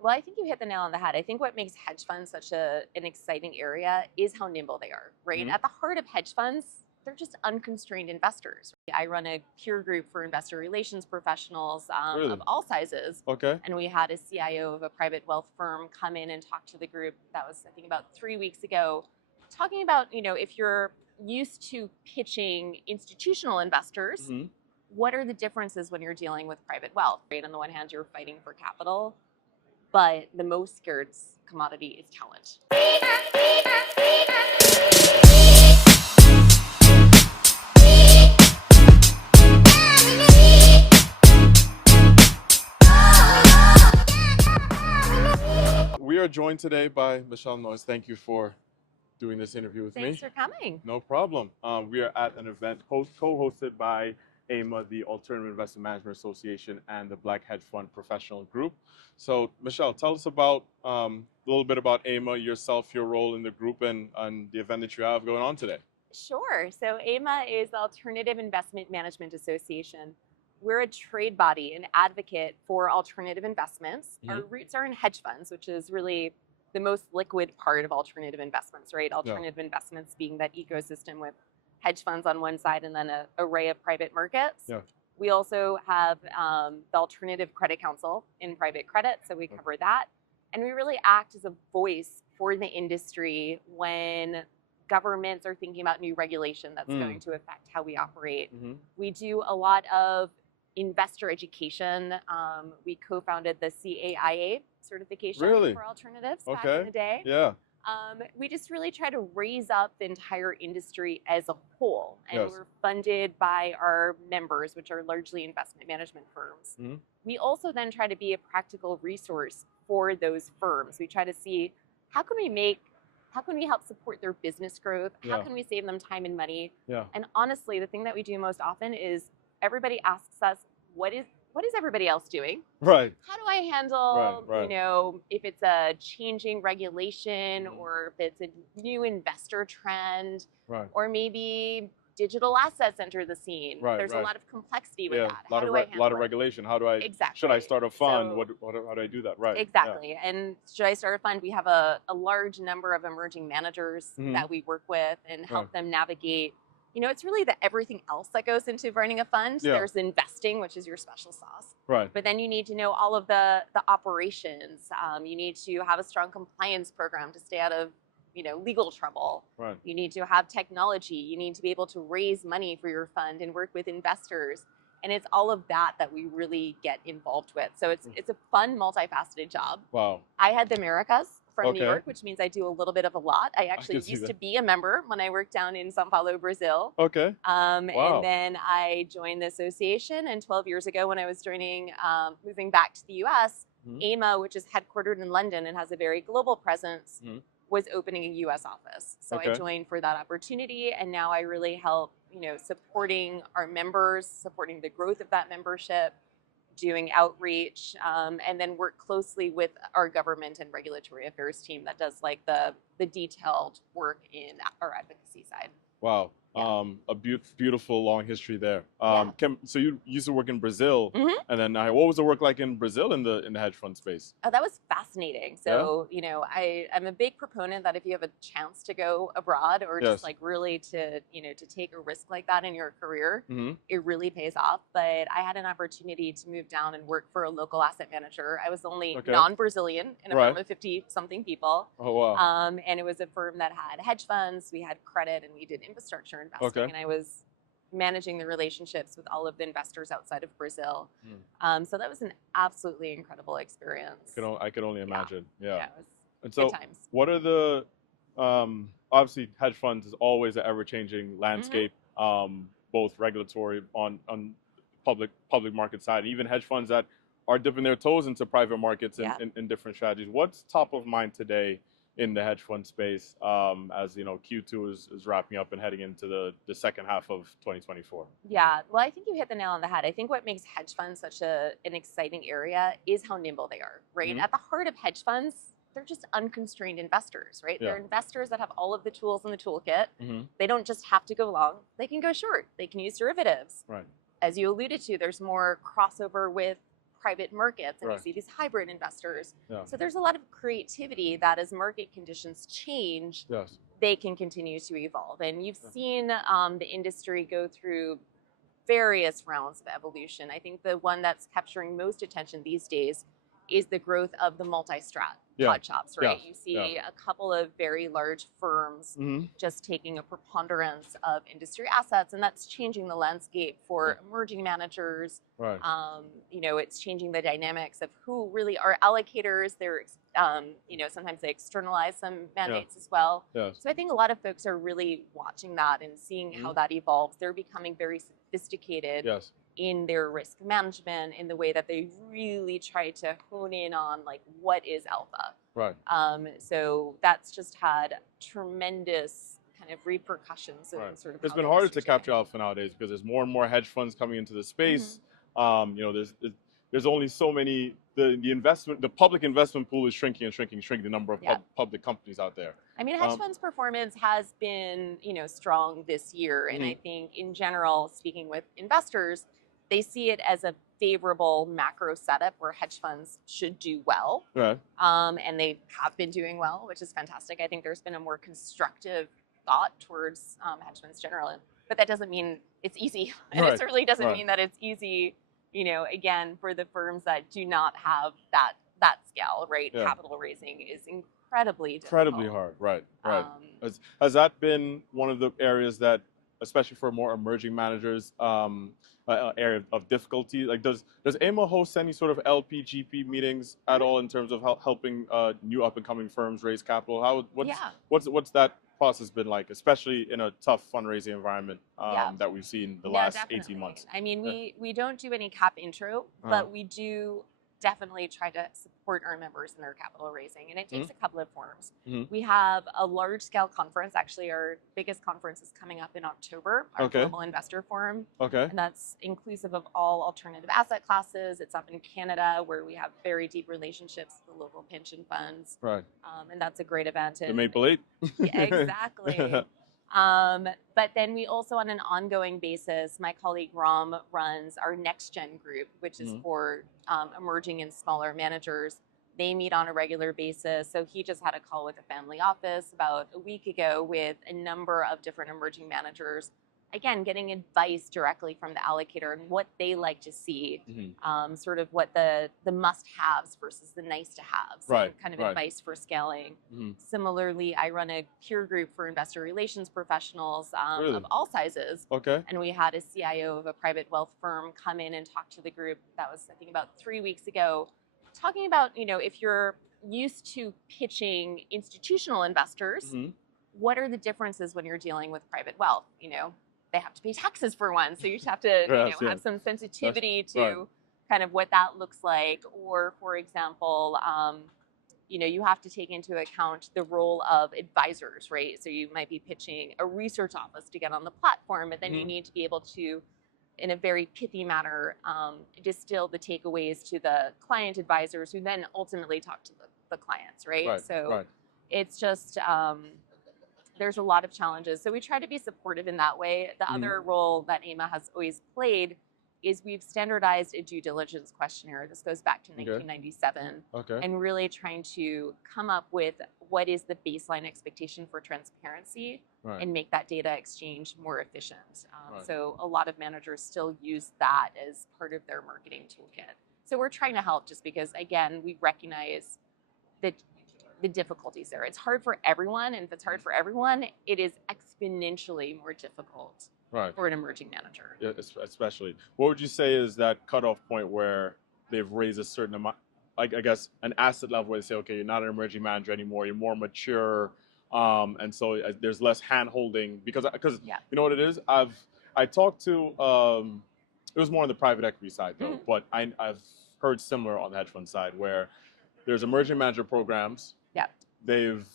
well, I think you hit the nail on the head. I think what makes hedge funds such an exciting area is how nimble they are, right? Mhm. At the heart of hedge funds, they're just unconstrained investors. I run a peer group for investor relations professionals Really? of all sizes. Okay. And we had a CIO of a private wealth firm come in and talk to the group. That was, I think, about 3 weeks ago, talking about, if you're used to pitching institutional investors, hmm what are the differences when you're dealing with private wealth, right? On the one hand, you're fighting for capital, but the most scarce commodity is talent. We are joined today by Michelle Noyes. Thank you for doing this interview with Thanks me. for coming. No problem. We are at an event co-hosted by AIMA, the Alternative Investment Management Association, and the Black Hedge Fund Professional Group. So, Michelle, tell us about a little bit about AIMA, yourself, your role in the group, and the event that you have going on today. Sure. So AIMA is the Alternative Investment Management Association. We're a trade body, an advocate for alternative investments. Our roots are in hedge funds, which is really the most liquid part of alternative investments, right? Alternative investments being that ecosystem with hedge funds on one side and then an array of private markets. Yeah. We also have the Alternative Credit Council in private credit, so we cover that. And we really act as a voice for the industry when governments are thinking about new regulation that's going to affect how we operate. We do a lot of investor education. We co-founded the CAIA certification for alternatives back in the day. Yeah. We just really try to raise up the entire industry as a whole. And we're funded by our members, which are largely investment management firms. We also then try to be a practical resource for those firms. We try to see how can we help support their business growth? How can we save them time and money? And honestly, the thing that we do most often is everybody asks us, what is everybody else doing? Right. How do I handle, if it's a changing regulation or if it's a new investor trend, or maybe digital assets enter the scene. There's a lot of complexity with that. How do I handle a lot of regulation. How do I? Exactly. Should I start a fund? So, how do I do that? Right. Exactly. Yeah. And should I start a fund? We have a large number of emerging managers that we work with and help them navigate. It's really the everything else that goes into running a fund. There's investing, which is your special sauce. Right. But then you need to know all of the operations. You need to have a strong compliance program to stay out of legal trouble. Right. You need to have technology. You need to be able to raise money for your fund and work with investors. And it's all of that we really get involved with. So it's a fun, multifaceted job. Wow. I had the Americas from New York, which means I do a little bit of a lot. I actually used to be a member when I worked down in São Paulo, Brazil. Okay. And then I joined the association, and 12 years ago when I was moving back to the US, AIMA, which is headquartered in London and has a very global presence, was opening a US office. So I joined for that opportunity, and now I really help, supporting our members, supporting the growth of that membership, doing outreach, and then work closely with our government and regulatory affairs team that does like the detailed work in our advocacy side. Wow. Yeah. A beautiful long history there. So you used to work in Brazil, and then what was the work like in Brazil in the hedge fund space? Oh, that was fascinating. So I'm a big proponent that if you have a chance to go abroad or just like really to take a risk like that in your career, it really pays off. But I had an opportunity to move down and work for a local asset manager. I was the only non-Brazilian in a firm of 50-something people. Oh wow. And it was a firm that had hedge funds, we had credit, and we did infrastructure investing. And I was managing the relationships with all of the investors outside of Brazil. So that was an absolutely incredible experience. I could only imagine. Yeah. It was and so, good times. What are the obviously hedge funds is always an ever-changing landscape, both regulatory on public market side, even hedge funds that are dipping their toes into private markets in different strategies. What's top of mind today in the hedge fund space as Q2 is wrapping up and heading into the second half of 2024? Yeah, well, I think you hit the nail on the head. I think what makes hedge funds such an exciting area is how nimble they are, right? At the heart of hedge funds, they're just unconstrained investors, right? They're investors that have all of the tools in the toolkit. They don't just have to go long. They can go short. They can use derivatives. Right. As you alluded to, there's more crossover with private markets, and you see these hybrid investors. So there's a lot of creativity that as market conditions change, they can continue to evolve. And you've seen the industry go through various rounds of evolution. I think the one that's capturing most attention these days is the growth of the multi-strat pod shops, right? You see a couple of very large firms just taking a preponderance of industry assets, and that's changing the landscape for emerging managers. You know, it's changing the dynamics of who really are allocators. They're, you know, sometimes they externalize some mandates as well. So I think a lot of folks are really watching that and seeing how that evolves. They're becoming very sophisticated in their risk management, in the way that they really try to hone in on like what is alpha. So that's just had tremendous kind of repercussions and sort of. It's been harder to capture alpha nowadays because there's more and more hedge funds coming into the space. You know, there's only so many. The public investment pool is shrinking and shrinking, the number of public companies out there. I mean, hedge funds performance has been, you know, strong this year, and I think in general, speaking with investors, they see it as a favorable macro setup where hedge funds should do well, and they have been doing well, which is fantastic. I think there's been a more constructive thought towards hedge funds generally, but that doesn't mean it's easy, and it certainly doesn't mean that it's easy. You know, again, for the firms that do not have that scale, right? Capital raising is incredibly hard, Has that been one of the areas that, especially for more emerging managers, area of difficulty? Like, does AIMA host any sort of LP GP meetings at all in terms of helping new up and coming firms raise capital? What's that process been like, especially in a tough fundraising environment that we've seen the last 18 months? I mean, we don't do any cap intro, but we do definitely try to support our members in their capital raising, and it takes a couple of forms. We have a large scale conference. Actually, our biggest conference is coming up in October, our Global Investor Forum, and that's inclusive of all alternative asset classes. It's up in Canada, where we have very deep relationships with the local pension funds, and that's a great event. The Maple 8. Exactly. But then we also, on an ongoing basis, my colleague Ram runs our Next Gen group, which is for emerging and smaller managers. They meet on a regular basis. So he just had a call with a family office about a week ago with a number of different emerging managers, again, getting advice directly from the allocator and what they like to see, sort of what the must-haves versus the nice-to-haves, kind of advice for scaling. Similarly, I run a peer group for investor relations professionals of all sizes, and we had a CIO of a private wealth firm come in and talk to the group. That was, I think, about 3 weeks ago, talking about, you know, if you're used to pitching institutional investors, what are the differences when you're dealing with private wealth? You know, they have to pay taxes for one, so you just have to have some sensitivity to kind of what that looks like. Or, for example, you know, you have to take into account the role of advisors, right? So you might be pitching a research office to get on the platform, but then you need to be able to, in a very pithy manner, distill the takeaways to the client advisors, who then ultimately talk to the clients, right? It's just there's a lot of challenges. So we try to be supportive in that way. The other role that AIMA has always played is we've standardized a due diligence questionnaire. This goes back to 1997, and really trying to come up with what is the baseline expectation for transparency and make that data exchange more efficient. So a lot of managers still use that as part of their marketing toolkit. So we're trying to help, just because, again, we recognize that the difficulties there. It's hard for everyone, and if it's hard for everyone, it is exponentially more difficult for an emerging manager. Yeah, especially. What would you say is that cutoff point where they've raised a certain amount, like, I guess, an asset level where they say, okay, you're not an emerging manager anymore, you're more mature, and so there's less hand-holding, because you know what it is? I talked to, it was more on the private equity side, though, but I've heard similar on the hedge fund side, where there's emerging manager programs. They've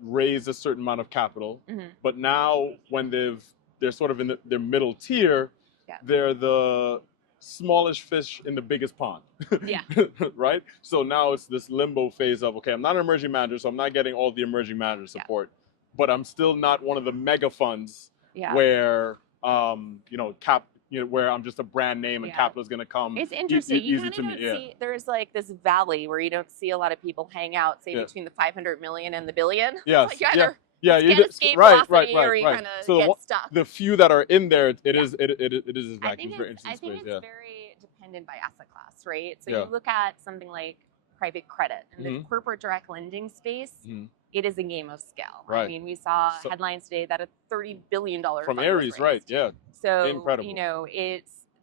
raised a certain amount of capital, but now when they're sort of in their middle tier, they're the smallest fish in the biggest pond. Right? So now it's this limbo phase of, okay, I'm not an emerging manager, so I'm not getting all the emerging manager support, but I'm still not one of the mega funds where you know, where I'm just a brand name and capital is going to come. It's interesting. You easy kind to of me. don't see, there's like this valley where you don't see a lot of people hang out, say between the 500 million and the billion. Yes. Like you either you escape velocity or you kind of so get stuck. the few that are in there, it is this vacuum. I think it's very dependent by asset class, right? So you look at something like private credit in the corporate direct lending space. It is a game of scale. Right. I mean, we saw headlines today that a $30 billion from Ares, right? Yeah. So incredible.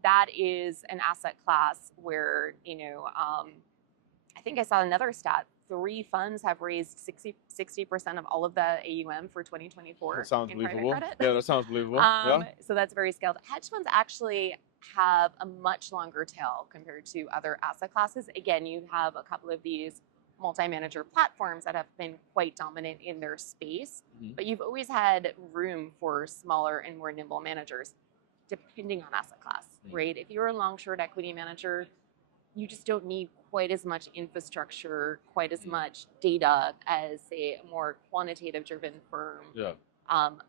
That is an asset class where I think I saw another stat. 3 funds have raised 60% of all of the AUM for 2024. That sounds believable. Yeah, that sounds believable. So that's very scaled. Hedge funds actually have a much longer tail compared to other asset classes. Again, you have a couple of these multi-manager platforms that have been quite dominant in their space, but you've always had room for smaller and more nimble managers, depending on asset class, right? If you're a long-short equity manager, you just don't need quite as much infrastructure, quite as much data as, say, a more quantitative-driven firm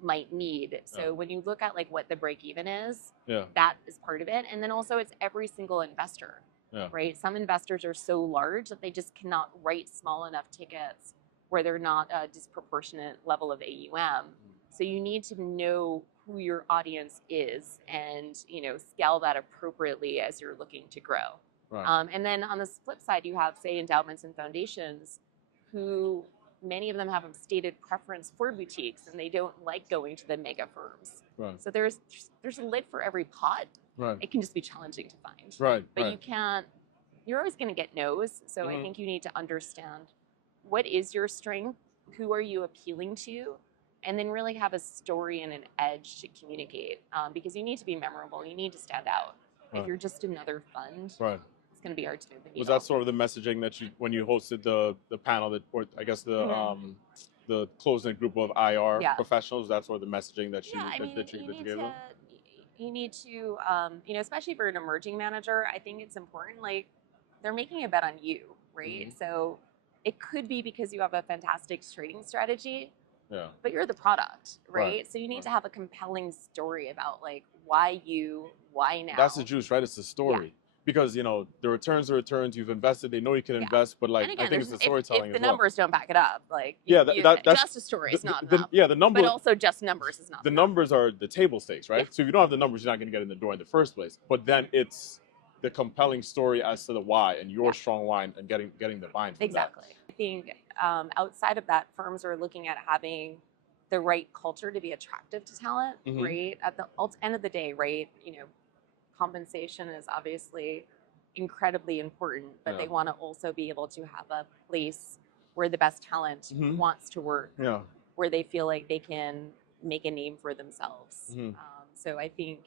might need. So when you look at like what the break-even is, that is part of it. And then also it's every single investor, right? Some investors are so large that they just cannot write small enough tickets where they're not a disproportionate level of AUM. So you need to know who your audience is and scale that appropriately as you're looking to grow. Right. And then on the flip side, you have, say, endowments and foundations who many of them have a stated preference for boutiques and they don't like going to the mega firms. Right. So there's a lid for every pot. Right. It can just be challenging to find. Right. But you're always going to get no's. So I think you need to understand what is your strength, who are you appealing to, and then really have a story and an edge to communicate because you need to be memorable. You need to stand out. Right. If you're just another fund, it's going to be hard to move the needle. Was that sort of the messaging that when you hosted the panel or I guess the closed-in group of IR professionals? That's sort of the messaging that you gave them. You need to, especially for an emerging manager, I think it's important. Like they're making a bet on you, right? So it could be because you have a fantastic trading strategy. Yeah. But you're the product, right? So you need to have a compelling story about like why now. That's the juice, right? It's the story. Because the returns are returns. You've invested. They know you can invest, but like again, I think it's the storytelling. If the numbers don't back it up, like that's just a story is not enough. The number, but also just numbers is not. The enough. Numbers are the table stakes, right? So if you don't have the numbers, you're not going to get in the door in the first place. But then it's the compelling story as to the why and your strong why and getting the buy-in from exactly. that. I think outside of that, firms are looking at having the right culture to be attractive to talent, right? At the end of the day, right? Compensation is obviously incredibly important, but they want to also be able to have a place where the best talent wants to work, where they feel like they can make a name for themselves. So I think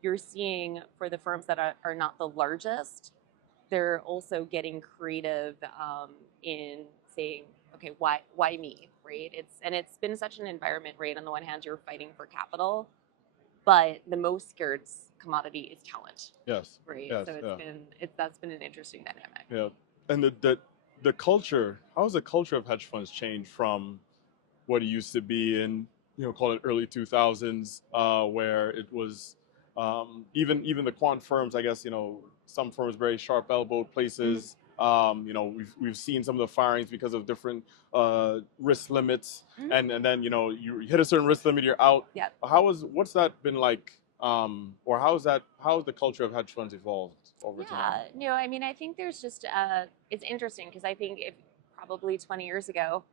you're seeing for the firms that are not the largest, they're also getting creative in saying, okay, why me, right? It's been such an environment, right? On the one hand, you're fighting for capital, but the most scared commodity is talent. Yes. Right. Yes, so that's been an interesting dynamic. Yeah. And the culture, how has the culture of hedge funds changed from what it used to be in, call it early 2000s, where it was even the quant firms, I guess, some firms very sharp elbowed places. We've seen some of the firings because of different risk limits, and then you hit a certain risk limit, you're out. Yeah. What's that been like, or how has the culture of hedge funds evolved over time? Yeah, I mean, I think there's just it's interesting because I think if probably 20 years ago,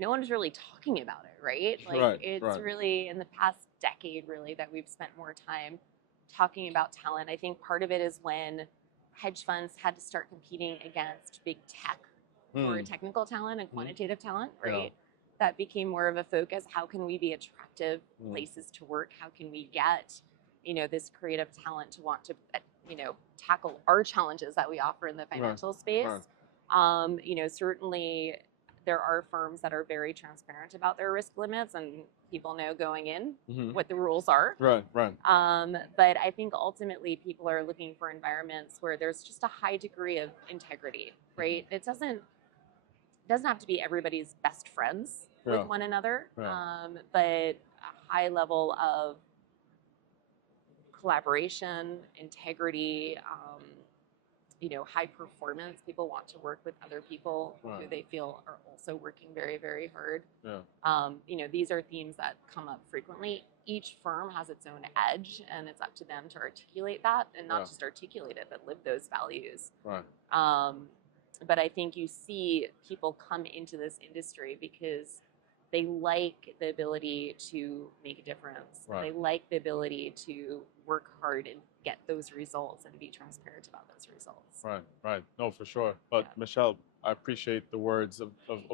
no one was really talking about it, right? Like it's really in the past decade, really, that we've spent more time talking about talent. I think part of it is when hedge funds had to start competing against big tech for technical talent and quantitative talent, right? That became more of a focus. How can we be attractive places to work? How can we get, this creative talent to want to, tackle our challenges that we offer in the financial space? Certainly there are firms that are very transparent about their risk limits and people know going in what the rules are. Right. But I think ultimately people are looking for environments where there's just a high degree of integrity, right? It doesn't have to be everybody's best friends with one another, but a high level of collaboration, integrity, high performance. People want to work with other people who they feel are also working very, very hard. Yeah. These are themes that come up frequently. Each firm has its own edge, and it's up to them to articulate that, and not just articulate it, but live those values. Right. But I think you see people come into this industry because they like the ability to make a difference. Right. They like the ability to work hard and get those results and be transparent about those results. Right. No, for sure. But Michelle, I appreciate the words of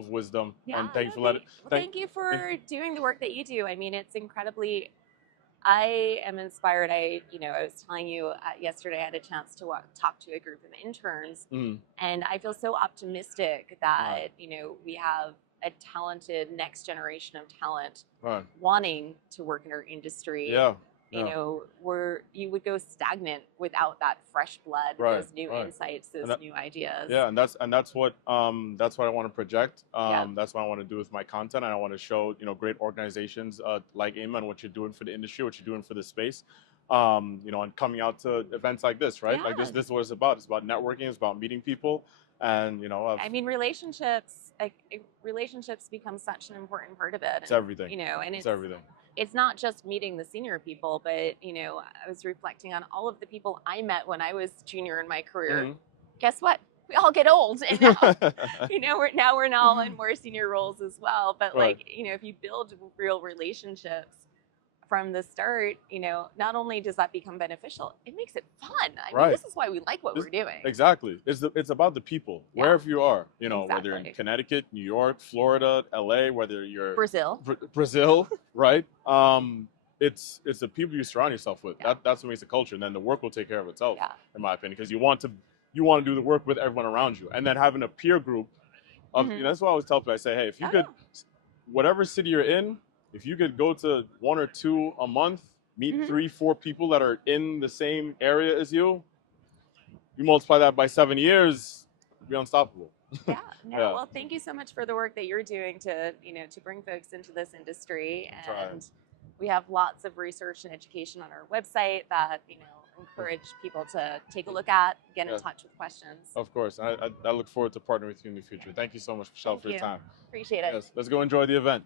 wisdom. Yeah, and thank you for letting. Thank you for doing the work that you do. I mean, it's incredibly. I am inspired. I was telling you yesterday, I had a chance to talk to a group of interns, and I feel so optimistic that we have a talented next generation of talent wanting to work in our industry. Yeah. You would go stagnant without that fresh blood, those new insights, those new ideas. Yeah, and that's what I want to project. That's what I want to do with my content. And I want to show great organizations like AIMA and what you're doing for the industry, what you're doing for the space. And coming out to events like this, right? Like this is what it's about. It's about networking. It's about meeting people, and I mean, relationships become such an important part of it. It's everything. And it's everything. It's not just meeting the senior people, but I was reflecting on all of the people I met when I was junior in my career. Guess what? We all get old, and now, we're all in more senior roles as well. But if you build real relationships from the start, not only does that become beneficial, it makes it fun. I mean, this is why we like what we're doing. Exactly. It's about the people, wherever you are, whether you're in Connecticut, New York, Florida, LA, whether you're Brazil, right? It's the people you surround yourself with. That's what makes a culture, and then the work will take care of itself, in my opinion, because you want to do the work with everyone around you, and then having a peer group of, that's what I always tell people. I say, hey, if you could, whatever city you're in, if you could go to 1 or 2 a month, meet 3-4 people that are in the same area as you multiply that by 7 years, you'll be unstoppable. Well, thank you so much for the work that you're doing to bring folks into this industry. And we have lots of research and education on our website that, encourage people to take a look at, get in touch with questions. Of course. I look forward to partnering with you in the future. Thank you so much, Michelle, for your time. Appreciate it. Yes. Let's go enjoy the event.